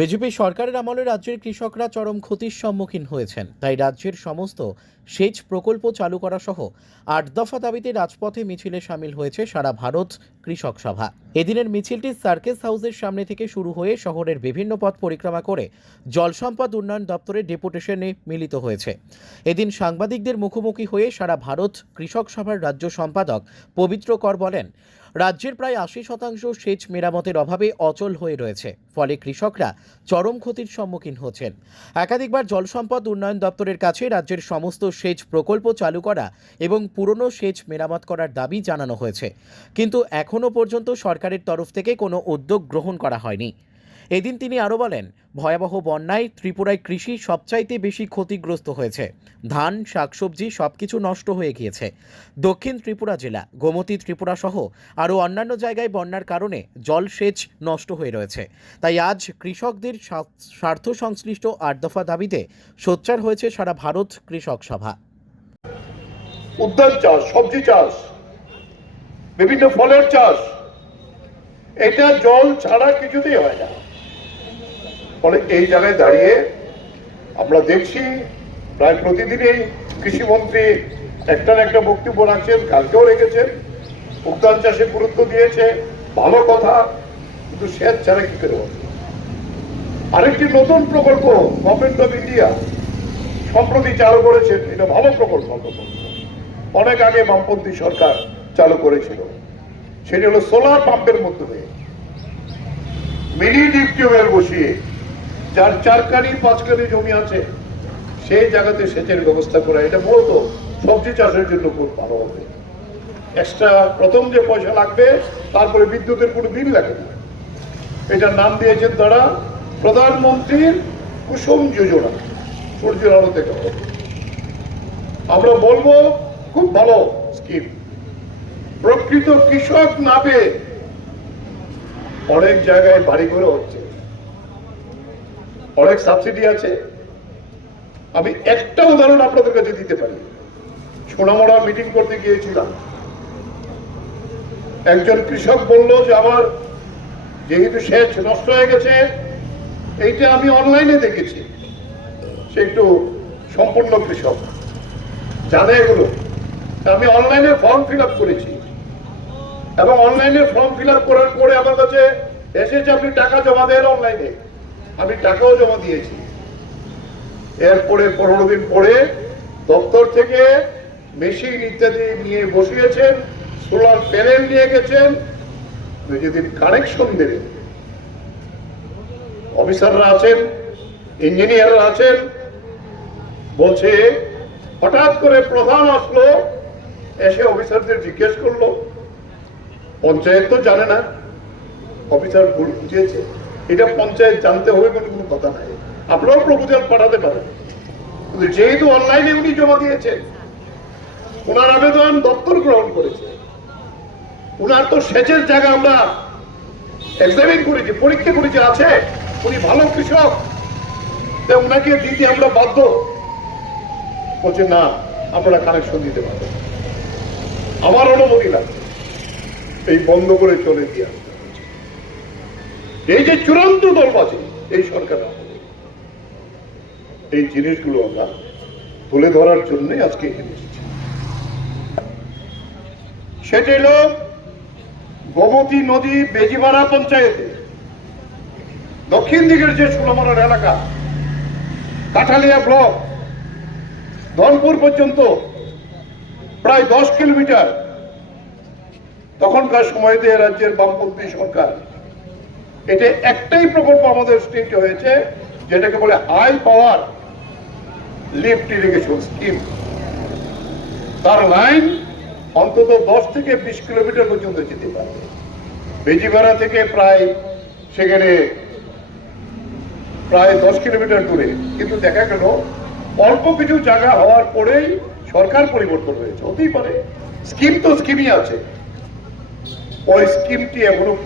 BJP সরকারের আমলে রাজ্যের কৃষকরা চরম ক্ষতির সম্মুখীন হয়েছেন। তাই রাজ্যের সমস্ত সেচ প্রকল্প চালু করা সহ আট দফা দাবিতে রাজপথে মিছিলে সামিল হয়েছে সারা ভারত কৃষক সভা। এদিনের মিছিলটি সার্কেস হাউসের সামনে থেকে শুরু হয়ে শহরের বিভিন্ন পথ পরিক্রমা করে জলসম্পদ উন্নয়ন দপ্তরের ডেপুটেশনে মিলিত হয়েছে। এদিন সাংবাদিকদের মুখোমুখি হয়ে সারা ভারত কৃষক সভার রাজ্য সম্পাদক পবিত্র কর বলেন রাজ্যের প্রায় আশি শতাংশ সেচ মেরামতের অভাবে অচল হয়ে রয়েছে। ফলে কৃষকরা চরম ক্ষতির সম্মুখীন হচ্ছেন। একাধিকবার জলসম্পদ উন্নয়ন দপ্তরের কাছে রাজ্যের সমস্ত সেচ প্রকল্প চালু করা এবং পুরনো সেচ মেরামত করার দাবি জানানো হয়েছে। কিন্তু এখনও পর্যন্ত সরকারের তরফ থেকে কোনো উদ্যোগ গ্রহণ করা হয়নি। এদিন তিনি আরও বলেন, ভয়াবহ বন্যায় ত্রিপুরায় কৃষি সবচাইতে বেশি ক্ষতিগ্রস্ত হয়েছে। ধান, শাকসবজি সব কিছু নষ্ট হয়ে গিয়েছে। দক্ষিণ ত্রিপুরা জেলা, গোমতী ত্রিপুরা সহ আরও অন্যান্য জায়গায় বন্যার কারণে জলসেচ নষ্ট হয়ে রয়েছে। তাই আজ কৃষকদের স্বা- স্বার্থ সংশ্লিষ্ট আট দফা দাবিতে সোচ্চার হয়েছে সারা ভারত কৃষক সভা। উদ্যান চাষ, সবজি চাষ, বিভিন্ন ফলের চাষ, এটা জল ছাড়া কিছুতেই হয় না। ফলে এই জায়গায় দাঁড়িয়ে আমরা দেখছি প্রায় প্রতিদিনই কৃষিমন্ত্রী একটা না একটা বক্তব্য রাখছেন, কালকেও রেখেছেন। উদ্যান চাষে গুরুত্ব দিয়েছে, ভালো কথা, কিন্তু সেচ ছাড়া কি করে আরেকটি নতুন প্রকল্প গভর্নমেন্ট অফ ইন্ডিয়া সম্প্রতি চালু করেছেন। এটা ভালো প্রকল্প অনেক আগে বামপন্থী সরকার চালু করেছিল। সেটি হলো সোলার পাম্পের মধ্যে মিনি ডিপ টিউবওয়েল বসিয়ে যার চারকানি পাঁচকানি জমি আছে, সেই জায়গাতে সেচের ব্যবস্থা করা, এটা মূলত সবজি চাষের জন্য খুব ভালো হবে। এক্সট্রা প্রথম যে পয়সা লাগবে, তারপরে বিদ্যুতের কোনো বিল লাগে না। এটার নাম দিয়েছেন তারা প্রধানমন্ত্রীর কুসুম যোজনা, সূর্যের আলো থেকে আমরা বলব, খুব ভালো স্কিম প্রকৃত কৃষক না পেয়ে অনেক জায়গায় বাড়ি ঘরে হচ্ছে। অনেক সাবসিডি আছে। আমি একটা উদাহরণ আপনাদের কাছে দিতে পারি। সোনামড়া মিটিং করতে গিয়েছিলাম। একজন কৃষক বলল যে, আমার যেহেতু সেচ নষ্ট হয়ে গেছে, এইটা আমি অনলাইনে দেখেছি। সে একটু সম্পূর্ণ কৃষক। জানে এগুলো। আমি অনলাইনে ফর্ম ফিল করেছি। এবং অনলাইনে ফর্ম ফিল করার পরে আমার কাছে এসেছে, আপনি টাকা জমা দেন অনলাইনে আমি টাকাও জমা দিয়েছি। এরপরে পনেরো দিন পরে দপ্তর থেকে মেশিন ইত্যাদি নিয়ে বসিয়েছেন, সোলার প্যানেল নিয়ে গেছেন, যেদিন কানেকশন দেবেন। অফিসাররা আছেন, ইঞ্জিনিয়াররা আছেন, বলছে, হঠাৎ করে প্রধান আসলো, এসে অফিসারদের জিজ্ঞেস করল। পঞ্চায়েত তো জানে না, অফিসার ভুল বুঝিয়েছে। এটা পঞ্চায়েত জানতে হবে বলে কোনো কথা নাই। আপনারাও প্রপোজাল পাঠাতে পারেন। কিন্তু যেহেতু অনলাইনে উনি জমা দিয়েছেন, ওনার আবেদন দপ্তর গ্রহণ করেছে। ওনার তো সেচের জায়গা আমরা এক্সামিন করেছি, পরীক্ষা করেছি, আছে। উনি ভালো কৃষক। তা ওনাকে দিতে আমরা বাধ্য। বলছে, না, আপনারা কানেকশন দিতে পারবেন আমার অনুমতি লাগবে। এই বন্ধ করে চলে দিয়ে। এই যে চূড়ান্ত দলবাজি এই সরকার এই জিনিসগুলো আমরা তুলে ধরার জন্যই আজকে এখানে এসেছি। সেটি হলো গোমতী নদী বেজিমারা পঞ্চায়েতে। দক্ষিণ দিকের যে সুলমানের এলাকা, কাঠালিয়া ব্লক, ধনপুর পর্যন্ত প্রায় দশ কিলোমিটার। তখনকার সময়তে রাজ্যের বামপন্থী সরকার এটা একটাই প্রকল্প আমাদের স্টেটে হয়েছে, যেটাকে বলে high power lift irrigation scheme তার লাইন অন্তত দশ থেকে বিশ কিলোমিটার পর্যন্ত যেতে পারে। বেজিবাড়া থেকে প্রায় সেখানে প্রায় দশ কিলোমিটার দূরে। কিন্তু দেখা গেল, অল্প কিছু জায়গা হওয়ার পরেই সরকার পরিবর্তন হয়েছে। হতেই পারে। স্কিম তো স্কিমই আছে। ওই স্কিমটি এখনও